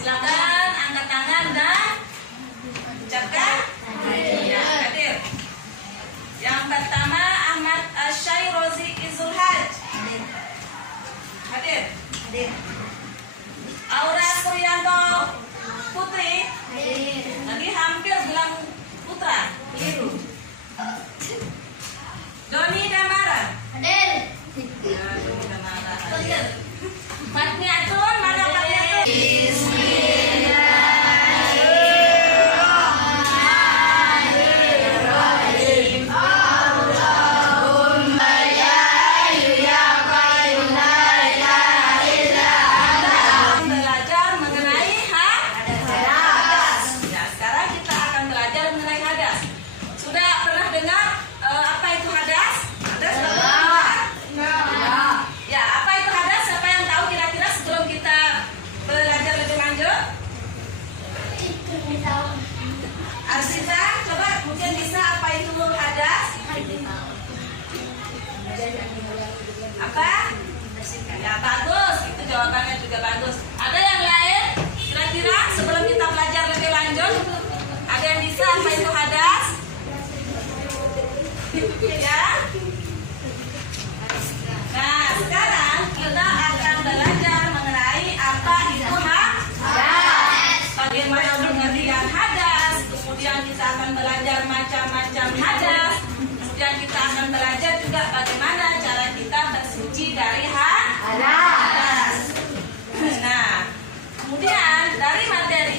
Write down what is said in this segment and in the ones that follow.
Silakan angkat tangan dan ucapkan ya, hadir. Yang pertama Ahmad Asyairozi Izulhaj. Hadir. Aura Suryanto Putri. Tadi hampir bilang putra. Keliru. Doni Damara. Hadir. Ya, Doni Damara. Hadir. Fatni Atun, mana Fatni Atun? Arsita, coba mungkin bisa apa itu hadas? Apa? Ya bagus, itu jawabannya juga bagus. Ada yang lain? Kira-kira sebelum kita belajar lebih lanjut, ada yang bisa apa itu hadas? Ya? Nah, sekarang kita akan belajar mengenai apa itu hadas. Bagaimana pengertian hadas? Kemudian kita akan belajar macam-macam hadas. Kemudian kita akan belajar juga bagaimana cara kita bersuci dari hadas. Nah, kemudian dari materi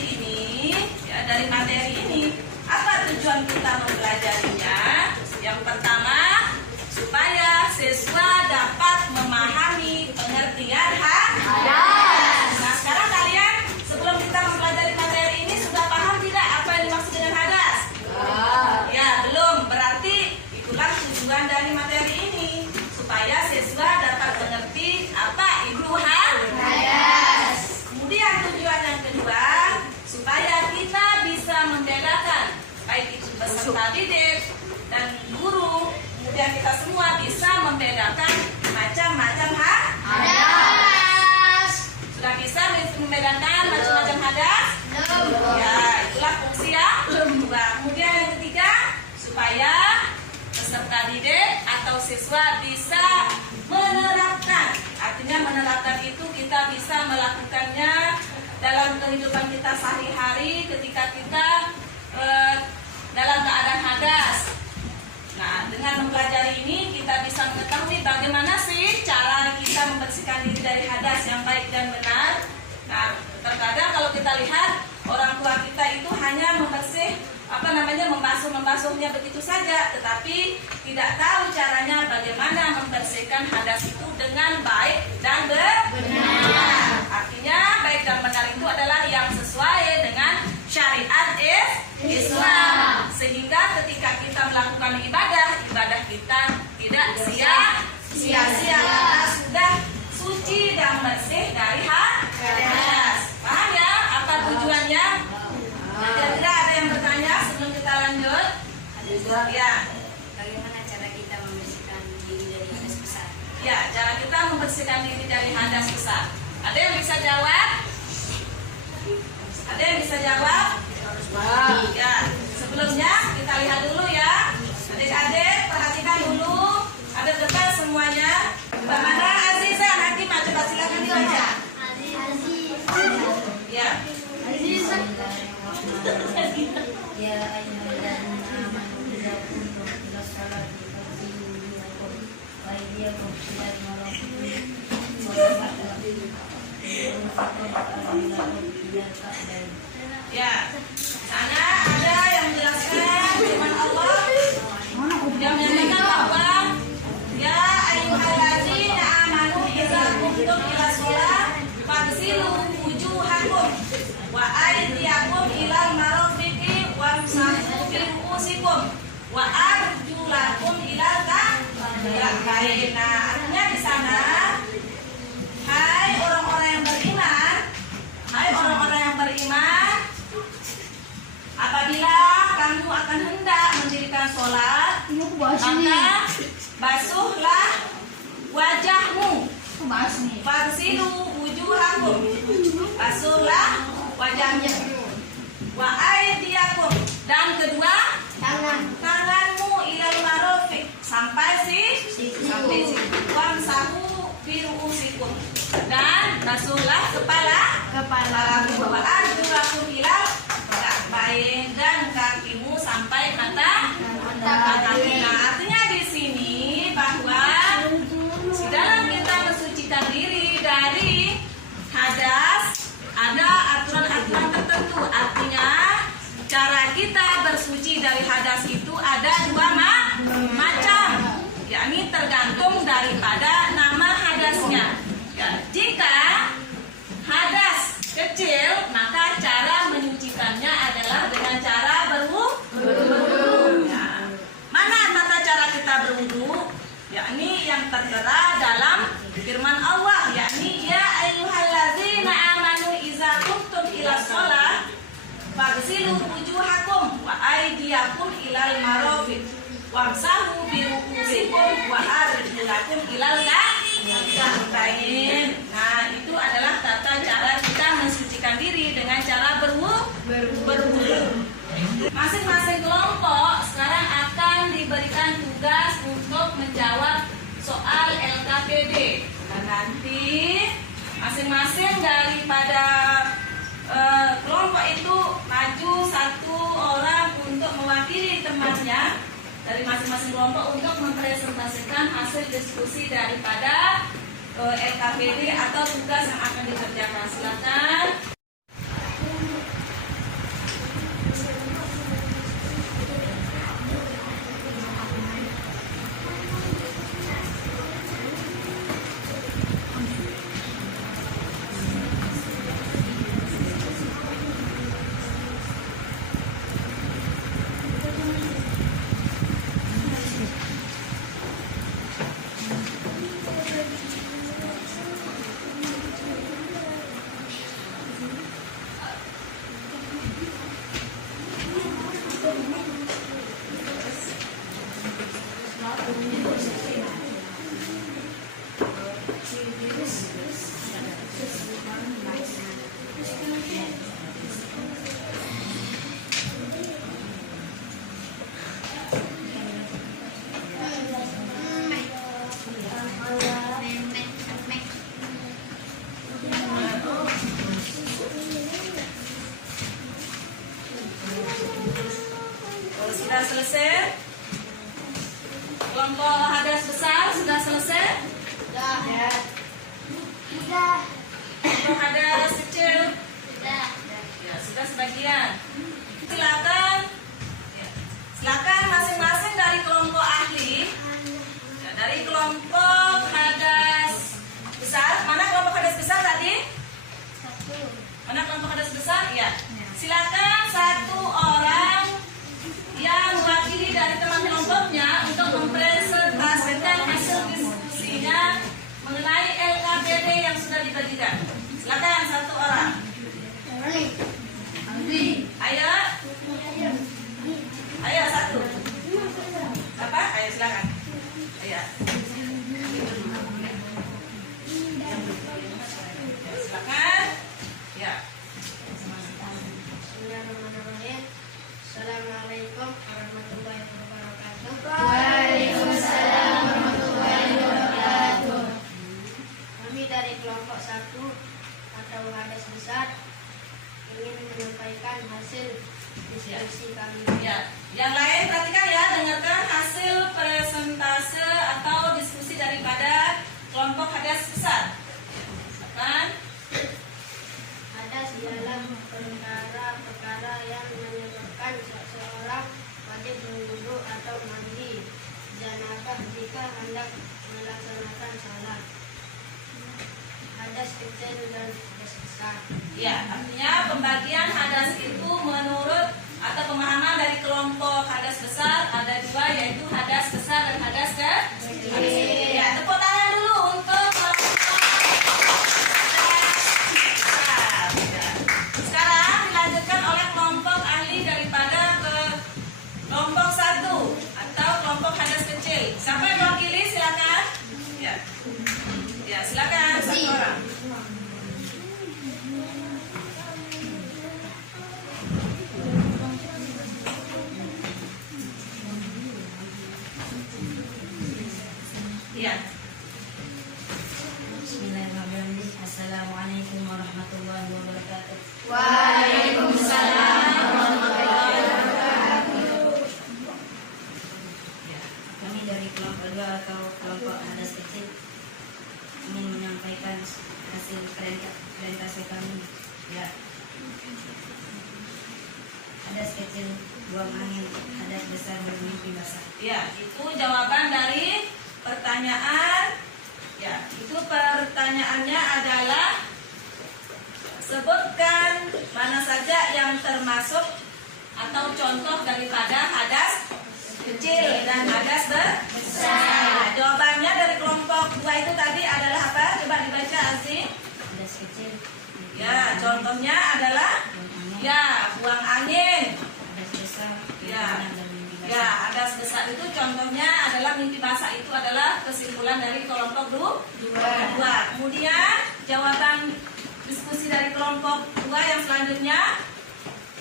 ini, apa tujuan kita mempelajarinya? Yang pertama, supaya siswa dapat memahami pengertian hadas. Nah, sekarang kalian sebelum kita mempelajari materi ini sudah paham tidak apa yang dimaksud dengan hadas? Ya, belum. Berarti itulah tujuan dari materi ini, supaya siswa dapat mengerti apa itu hadas. Kemudian tujuan yang kedua, supaya kita bisa membedakan baik itu peserta didik dan guru, kemudian kita semua bisa membedakan macam-macam hadas. Sudah bisa membedakan macam-macam hadas? Ya, itulah fungsi yang kedua. Kemudian yang ketiga, supaya peserta didik atau siswa bisa menerapkan. Artinya menerapkan itu kita bisa melakukannya dalam kehidupan kita sehari-hari ketika kita dalam keadaan hadas. Nah, dengan mempelajari ini kita bisa mengetahui bagaimana sih cara kita membersihkan diri dari hadas yang baik dan benar. Nah, terkadang kalau kita lihat orang tua kita itu hanya membasuhnya begitu saja, tetapi tidak tahu caranya bagaimana membersihkan hadas itu dengan baik dan benar. Artinya baik dan benar itu adalah yang sesuai dengan syariat Islam, sehingga ketika kita melakukan ibadah kita tidak sia-sia karena sudah suci dan bersih dari hadas. Paham ya apa tujuannya? Kira-kira ada yang bertanya sebelum kita lanjut? Ya. Bagaimana cara kita membersihkan diri dari hadas besar? Ya, cara kita membersihkan diri dari hadas besar. Ada yang bisa jawab? Ada yang bisa jawab? Ya, sebelumnya kita lihat dulu ya. Adik-adik perhatikan dulu. Ada depan semuanya. Bagaimana Aziza? Hakim, coba silakan dibaca. Ya. Ya ayyuhalladzina amanu idza qumtum ila sholati faghsilu wujuhakum wa aydiyakum ilal marafiqi Ya, sana ada yang menjelaskan firman Allah yang menyatakan bahwa ya ayyuhalladzina amanu idza qumtum ila sholati faghsilu wujuhakum wa aydiyakum ilal marafiqi wamsahu bi ru'usikum wa arjulakum ilal ka'bayn. Nah, artinya di sana, hai orang-orang yang beriman, apabila kamu akan hendak mendirikan sholat, maka basuhlah wajahmu. Faghsilu wujuhakum, basuhlah wajahnya. Wa aydiyakum, dan kedua tanganmu ilal marafiq, sampai sampai siku. Wamsahu bi ru'usikum, dan basuhlah kepala wa arjulakum ilal ka'bayn, dan kakimu sampai mata kaki. Nah, artinya di sini bahwa di dalam kita mensucikan diri dari hadas ada aturan-aturan tertentu. Artinya cara kita bersuci dari hadas itu ada dua macam, yakni tergantung daripada nama hadasnya. Ya, jika hadas kecil, maka cara menyucikannya adalah dengan cara berwudu. Ya. Mana tata cara kita berwudu? Yakni yang tertera dalam firman Allah, yakni ya ayyuhallazina amanu idza qumtum ila shalah faghsilu wujuhakum wa aydiyakum ilal marafiq wamsahu bi ru'usikum wa arjulakum ilal ka'bayn. Nah, itu adalah tata cara kita mensucikan diri dengan cara berwudu. Masing-masing kelompok sekarang akan diberikan tugas untuk menjawab soal LKPD. Dan nanti masing-masing daripada kelompok itu maju satu orang untuk mewakili temannya dari masing-masing kelompok untuk mempresentasikan hasil diskusi daripada LKPD atau tugas yang akan dikerjakan. Silakan. Sudah selesai? Kelompok hadas besar sudah selesai? Sudah. Kelompok hadas kecil? Sudah. Ya, sudah sebagian. Silakan. Ya, silakan masing-masing dari kelompok ahli. Ya, dari kelompok hadas besar. Mana kelompok hadas besar tadi? Satu. Mana kelompok hadas besar? Ya. Silakan satu orang yang mewakili dari teman kelompoknya untuk mempresentasikan hasil diskusinya mengenai LKPD yang sudah dibagikan. Silakan satu orang. Ayo. Ayo satu. Siapa? Ayo silakan. Ayo. Silakan. Ya. Bismillahirrahmanirrahim. Assalamualaikum warahmatullahi wabarakatuh. Waalaikumsalam warahmatullahi wabarakatuh. Kami dari kelompok 1 atau hadas besar ingin menyampaikan hasil diskusi kami. Ya. Yang lain perhatikan ya, dengarkan hasil presentase atau diskusi daripada kelompok hadas besar. Silakan. Hadas ialah perkara yang menyebabkan seseorang wajib berwudu atau mandi janabah jika hendak melaksanakan salat. Hadas kecil dan hadas besar. Ya, artinya pembagian hadas itu menurut atau pemahaman dari kelompok hadas besar ada dua, yaitu hadas besar dan hadas kecil. Ya, tepuk tangan dulu untuk kelompok hadas besar. Ya. Sekarang dilanjutkan oleh kelompok ahli daripada ke kelompok 1 atau kelompok hadas kecil. Siapa yang mewakili? Silakan. Ya. Ya, silakan satu orang. warahmatullahi wabarakatuh. Waalaikumsalam warahmatullahi wabarakatuh. Kami dari kelompok 2 atau kelompok hadas kecil ingin menyampaikan hasil presentasi kami. Ya. Hadas kecil buang angin, hadas besar bermimpi basah. Ya, itu jawaban dari pertanyaan. Ya, itu pertanyaannya adalah sebutkan mana saja yang termasuk atau contoh daripada hadas kecil dan hadas besar. Nah, jawabannya dari kelompok 2 itu tadi adalah apa? Coba dibaca, Azim. Hadas kecil. Ya, contohnya adalah ya, buang angin. Hadas besar. Ya. Bermimpi basah. Ya, hadas besar itu contohnya adalah mimpi basah, itu adalah kesimpulan dari kelompok 2. Kemudian jawaban diskusi dari kelompok 2 yang selanjutnya.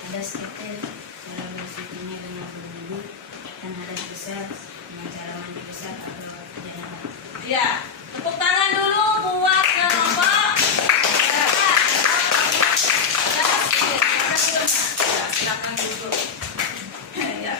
Hadas kecil cara bersihnya dengan berwudu, dan hadas besar dengan cara mandi besar atau janabah. Ya, tepuk tangan dulu buat kelompok. Ya, silakan duduk. Ya.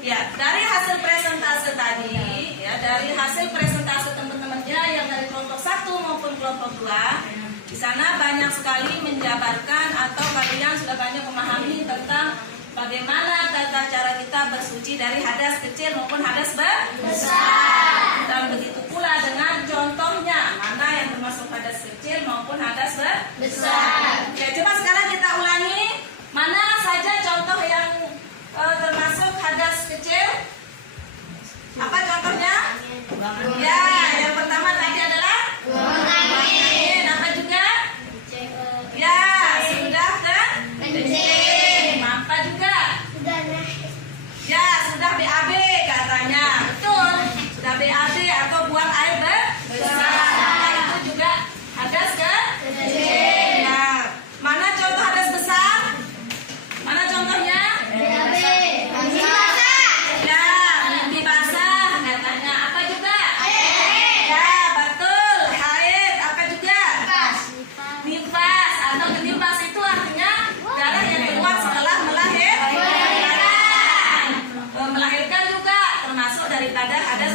Ya, dari hasil presentase tadi, ya, dari hasil presentase teman-temannya yang dari kelompok 1 maupun kelompok 2, di sana banyak sekali menjabarkan atau kalian sudah banyak memahami tentang bagaimana tata cara kita bersuci dari hadas kecil maupun hadas besar. Dan begitu pula dengan contohnya, mana yang termasuk hadas kecil maupun hadas besar. Oke, coba sekarang kita ulangi mana saja contoh yang termasuk hadas kecil. Apa contohnya? Ya, yang pertama tadi adalah buang angin. Apa juga? Ya, sudah kencing. Apa juga? Ya, sudah BAB katanya. Betul. Sudah BAB atau buang air besar. Nah, itu juga hadas kecil. Ya. Mana contoh hadas besar? Mana contohnya? Ya, mimpi basah katanya. Apa juga? Ya, betul. Haid. Apa juga? Nifas atau nifas itu artinya darah yang keluar setelah melahirkan juga termasuk daripada hadas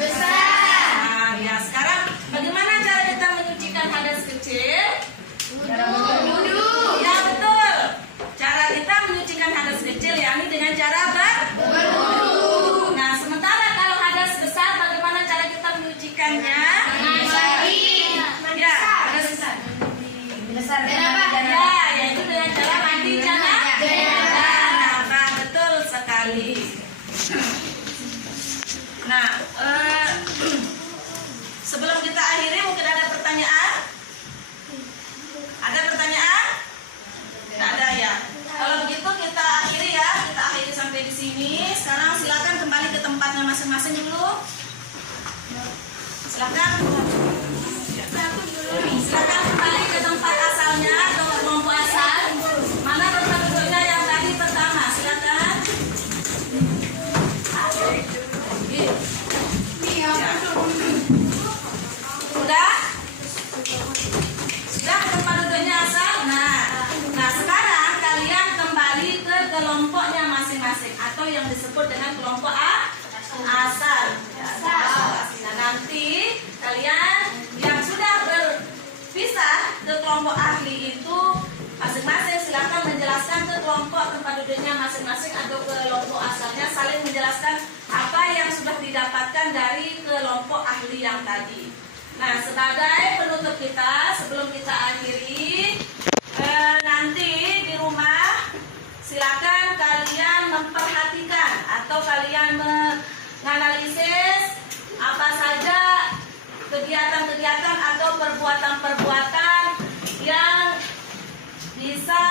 besar. Nah, ya sekarang bagaimana cara kita menyucikan hadas kecil? Ya, betul. Cara kita menyucikan hadas kecil yakni dengan cara berwudu. Nah, sementara kalau hadas besar bagaimana cara kita menyucikannya? Ya, hadas besar. Ya, yaitu dengan cara mandi janabah. Betul sekali. Nah, sebelum kita akhiri mungkin ada pertanyaan? Ada pertanyaan? Tidak ada ya. Kalau begitu kita akhiri ya, kita akhiri sampai di sini. Sekarang silakan kembali ke tempatnya masing-masing dulu. Silakan. Silakan kembali ke tempat asalnya atau ke kelompok asal. Mana tempat duduknya yang tadi pertama? Silakan. Sudah? Sudah ke tempat duduknya asal? Nah sekarang kalian kembali ke kelompoknya masing-masing atau yang disebut dengan kelompok asal. Nah, nanti kalian yang sudah berpisah ke kelompok ahli itu masing-masing silakan menjelaskan ke kelompok tempat duduknya masing-masing atau ke kelompok asalnya, saling menjelaskan apa yang sudah didapatkan dari kelompok ahli yang tadi. Nah, sebagai penutup kita sebelum kita akhiri, nanti di rumah silakan kalian memperhatikan atau kalian menganalisis apa saja kegiatan-kegiatan atau perbuatan-perbuatan yang bisa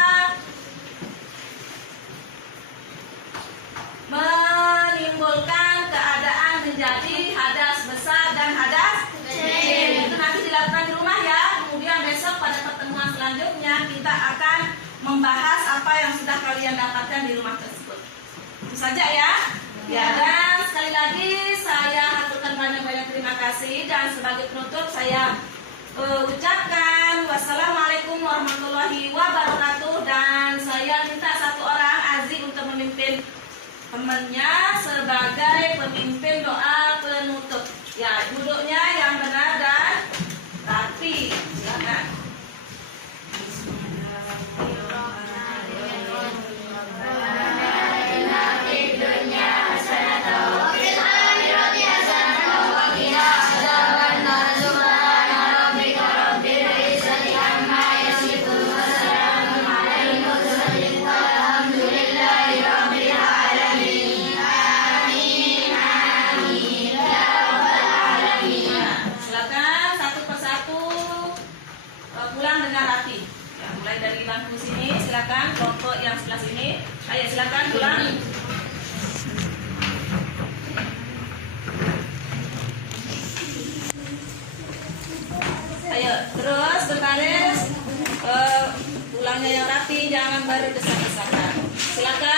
menimbulkan keadaan menjadi hadas besar dan hadas kecil. Itu nanti dilakukan di rumah ya. Kemudian besok pada pertemuan selanjutnya kita akan membahas apa yang sudah kalian dapatkan di rumah tersebut. Itu saja ya. Ya, dan sekali lagi saya haturkan banyak-banyak terima kasih. kasih, dan sebagai penutup saya ucapkan wassalamualaikum warahmatullahi wabarakatuh, dan saya minta satu orang Aziz untuk memimpin temannya sebagai pemimpin doa penutup. Ya, duduknya yang benar dan rapi. Silakan. Dari bangku sini, silakan kelompok yang sebelah sini. Ayo silakan pulang. Ayo terus berbaris, pulangnya yang rapi, jangan baru desak-desakan. Silakan.